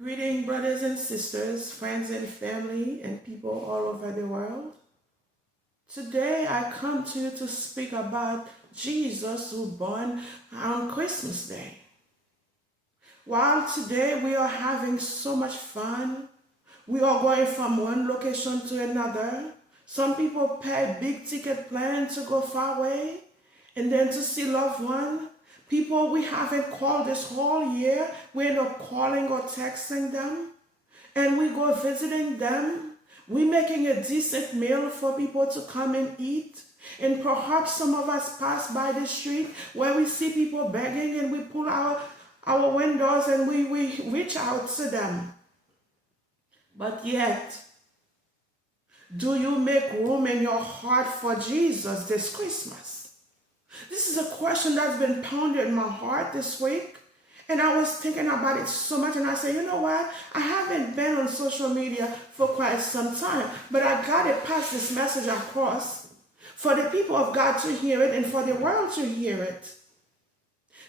Greeting, brothers and sisters, friends and family, and people all over the world. Today I come to you to speak about Jesus who was born on Christmas Day. While today we are having so much fun, we are going from one location to another. Some people pay big ticket plan to go far away and then to see loved one. People we haven't called this whole year, we end up calling or texting them and we go visiting them. We making a decent meal for people to come and eat. And perhaps some of us pass by the street where we see people begging and we pull out our windows and we reach out to them. But yet, do you make room in your heart for Jesus this Christmas? This is a question that's been pounded in my heart this week. And I was thinking about it so much, and I said, you know what? I haven't been on social media for quite some time, but I got to pass this message across for the people of God to hear it and for the world to hear it.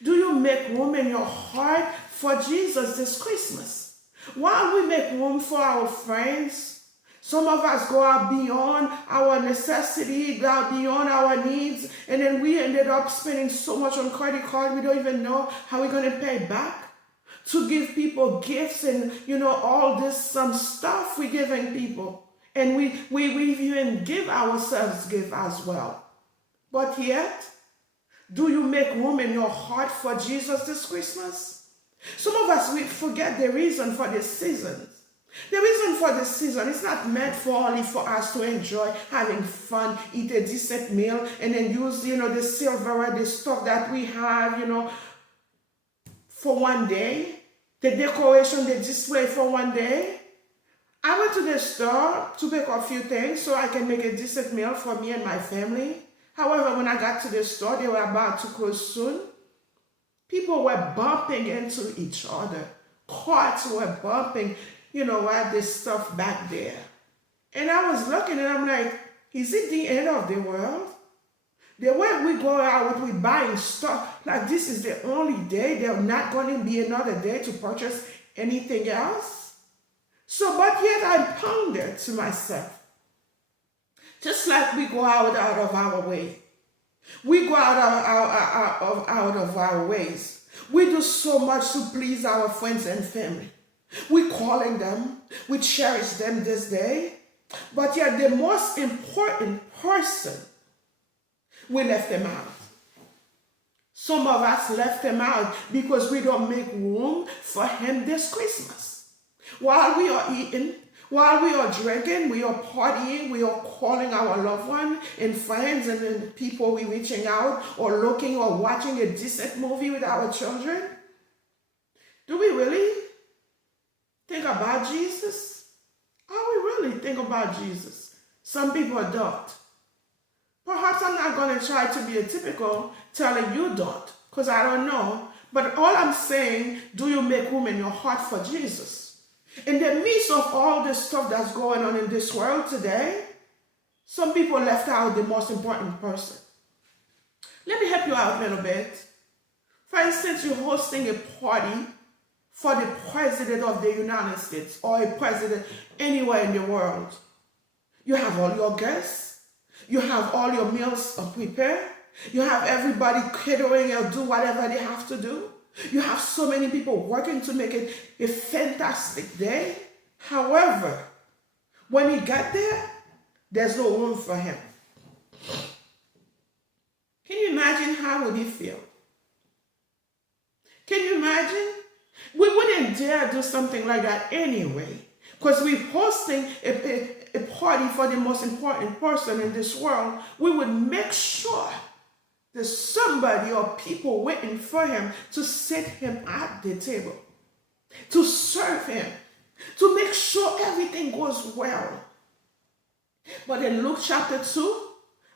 Do you make room in your heart for Jesus this Christmas? While we make room for our friends, some of us go out beyond our necessity, go out beyond our needs, and then we ended up spending so much on credit card we don't even know how we're going to pay back. To give people gifts and all this stuff we're giving people, and we even give ourselves gifts as well. But yet, do you make room in your heart for Jesus this Christmas? Some of us we forget the reason for this season. The reason for this season is not meant for only for us to enjoy having fun, eat a decent meal, and then use, the silverware, the stuff that we have, for one day. The decoration, the display for one day. I went to the store to pick up a few things so I can make a decent meal for me and my family. However, when I got to the store, they were about to close soon. People were bumping into each other. Carts were bumping. This stuff back there. And I was looking and I'm like, is it the end of the world? The way we go out, we buying stuff, like this is the only day, there's not going to be another day to purchase anything else. So, but yet I pondered to myself, just like we go out of our way. We go out of our ways. We do so much to please our friends and family. We calling them, we cherish them this day, but yet the most important person, we left them out. Some of us left them out because we don't make room for him this Christmas. While we are eating, while we are drinking, we are partying, we are calling our loved one and friends and then people we reaching out or looking or watching a decent movie with our children. Do we really think about Jesus? Are we really think about Jesus? Some people don't. Perhaps I'm not going to try to be a typical telling you don't, because I don't know. But all I'm saying, do you make room in your heart for Jesus? In the midst of all this stuff that's going on in this world today, some people left out the most important person. Let me help you out a little bit. For instance, you're hosting a party for the president of the United States or a president anywhere in the world. You have all your guests. You have all your meals prepared. You have everybody catering or do whatever they have to do. You have so many people working to make it a fantastic day. However, when he got there, there's no room for him. Can you imagine how would he feel? Can you imagine? We wouldn't dare do something like that anyway, because we're hosting a party for the most important person in this world. We would make sure there's somebody or people waiting for him to sit him at the table, to serve him, to make sure everything goes well. But in Luke chapter 2,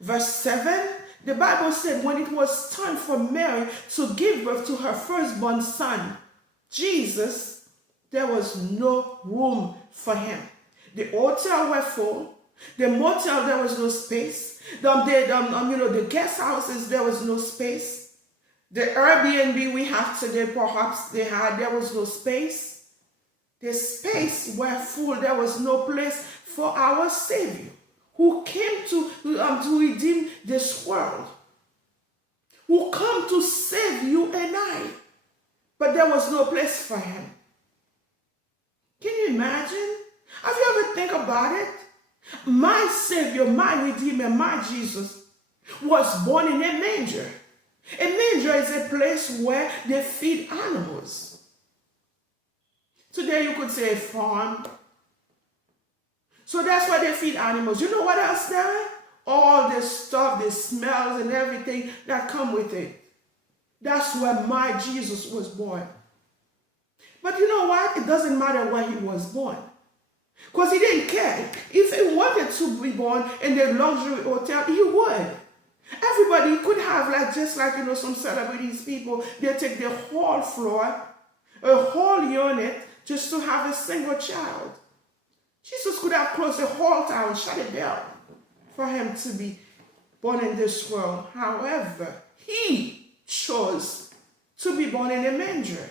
verse 7, the Bible said when it was time for Mary to give birth to her firstborn son, Jesus, there was no room for him. The hotel were full. The motel, there was no space. The guest houses, there was no space. The Airbnb we have today, perhaps there was no space. The space were full. There was no place for our Savior who came to redeem this world, who come to save you and I. But there was no place for him. Can you imagine? Have you ever think about it? My Savior, my Redeemer, my Jesus was born in a manger. A manger is a place where they feed animals. Today you could say a farm. So that's why they feed animals. You know what else there? All the stuff, the smells and everything that come with it. That's where my Jesus was born. But you know what? It doesn't matter where he was born. Because he didn't care. If he wanted to be born in the luxury hotel, he would. Everybody could have, just like some celebrities, people, they take the whole floor, a whole unit, just to have a single child. Jesus could have closed the whole town, shut it down for him to be born in this world. However, he chose to be born in a manger.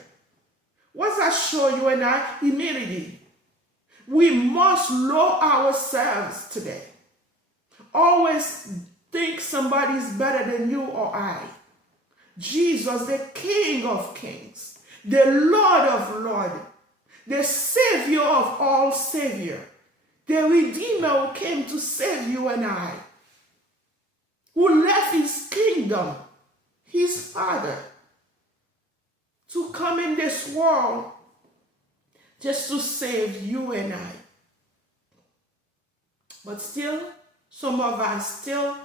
What does that show you and I? Humility. We must lower ourselves today. Always think somebody's better than you or I. Jesus, the King of Kings, the Lord of Lords, the Savior of all Savior, the Redeemer who came to save you and I, who left his kingdom, his Father, to come in this world just to save you and I. But still, some of us still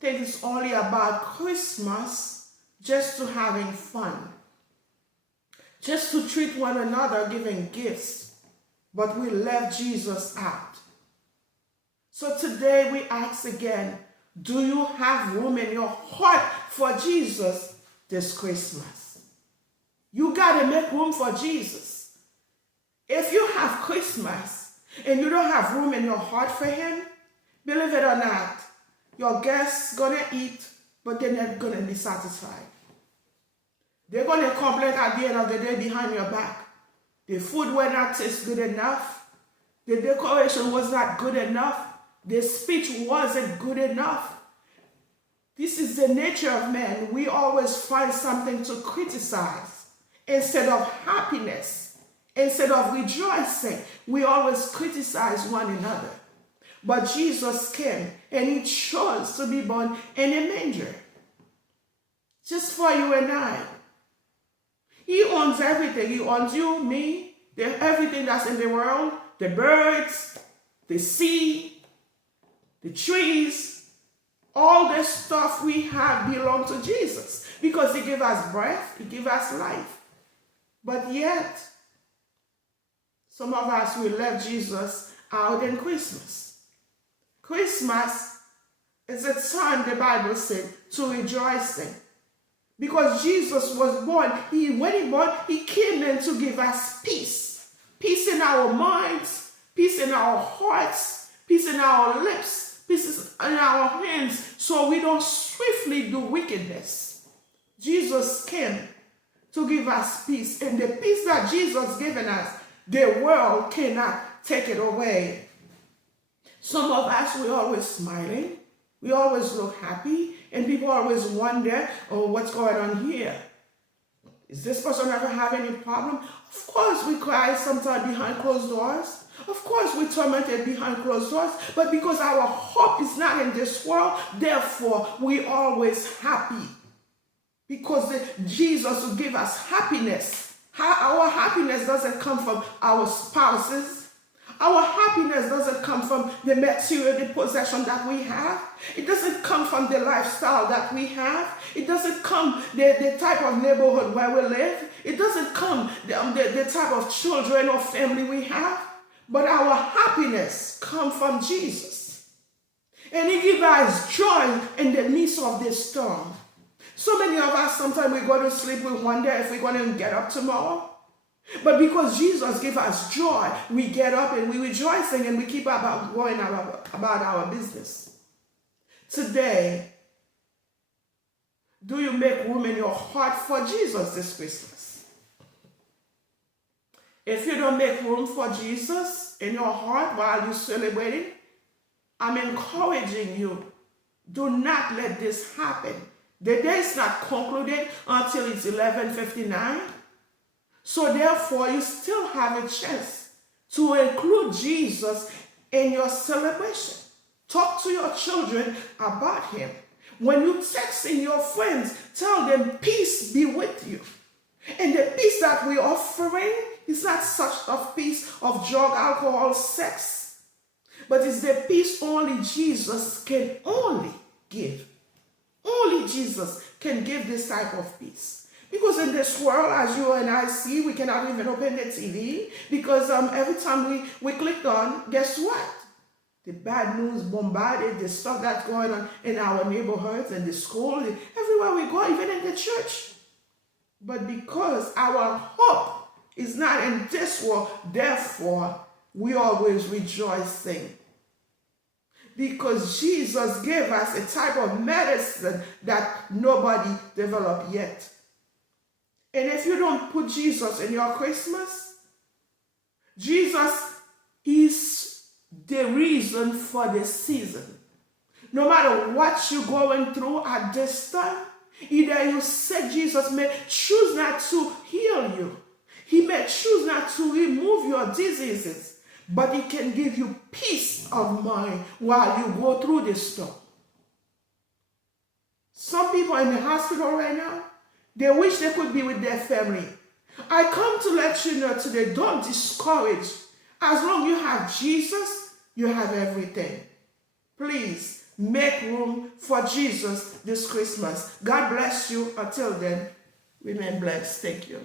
think it's only about Christmas, just to having fun, just to treat one another, giving gifts, but we left Jesus out. So today we ask again, do you have room in your heart for Jesus this Christmas? You got to make room for Jesus. If you have Christmas and you don't have room in your heart for him, believe it or not, your guests going to eat, but they're not going to be satisfied. They're going to complain at the end of the day behind your back. The food will not taste good enough. The decoration was not good enough. The speech wasn't good enough. This is the nature of man. We always find something to criticize. Instead of happiness, instead of rejoicing, we always criticize one another. But Jesus came and he chose to be born in a manger. Just for you and I. He owns everything. He owns you, me, everything that's in the world, the birds, the sea, the trees, all the stuff we have belong to Jesus because he gave us breath, he gave us life. But yet, some of us, we left Jesus out in Christmas. Christmas is a time, the Bible said, to rejoicing. Because Jesus was born, when he born, he came in to give us peace. Peace in our minds, peace in our hearts, peace in our lips, peace in our hands, so we don't swiftly do wickedness. Jesus came to give us peace. And the peace that Jesus given us, the world cannot take it away. Some of us, we're always smiling. We always look happy. And people always wonder, oh, what's going on here? Is this person ever have any problem? Of course we cry sometimes behind closed doors. Of course we're tormented behind closed doors. But because our hope is not in this world, therefore we always happy. Because Jesus will give us happiness. Our happiness doesn't come from our spouses. Our happiness doesn't come from the material, the possession that we have. It doesn't come from the lifestyle that we have. It doesn't come the type of neighborhood where we live. It doesn't come the type of children or family we have. But our happiness comes from Jesus. And he gives us joy in the midst of this storm. So many of us, sometimes we go to sleep, we wonder if we're going to get up tomorrow. But because Jesus gave us joy, we get up and we rejoicing and we keep going about our business. Today, do you make room in your heart for Jesus this Christmas? If you don't make room for Jesus in your heart while you're celebrating, I'm encouraging you, do not let this happen. The day is not concluded until it's 11:59. So therefore, you still have a chance to include Jesus in your celebration. Talk to your children about him. When you text in your friends, tell them peace be with you. And the peace that we're offering is not such a peace of drug, alcohol, sex, but it's the peace only Jesus can only give. Only Jesus can give this type of peace. Because in this world, as you and I see, we cannot even open the TV because every time we click on, guess what? The bad news bombarded, the stuff that's going on in our neighborhoods and the school, everywhere we go, even in the church. But because our hope is not in this world, therefore, we always rejoicing. Because Jesus gave us a type of medicine that nobody developed yet. And if you don't put Jesus in your Christmas, Jesus is the reason for the season. No matter what you're going through at this time, either you say Jesus may choose not to heal you. He may choose not to remove your diseases, but he can give you peace of mind while you go through this storm. Some people in the hospital right now, they wish they could be with their family. I come to let you know today, don't discourage. As long as you have Jesus, you have everything. Please make room for Jesus this Christmas. God bless you. Until then, remain blessed. Thank you.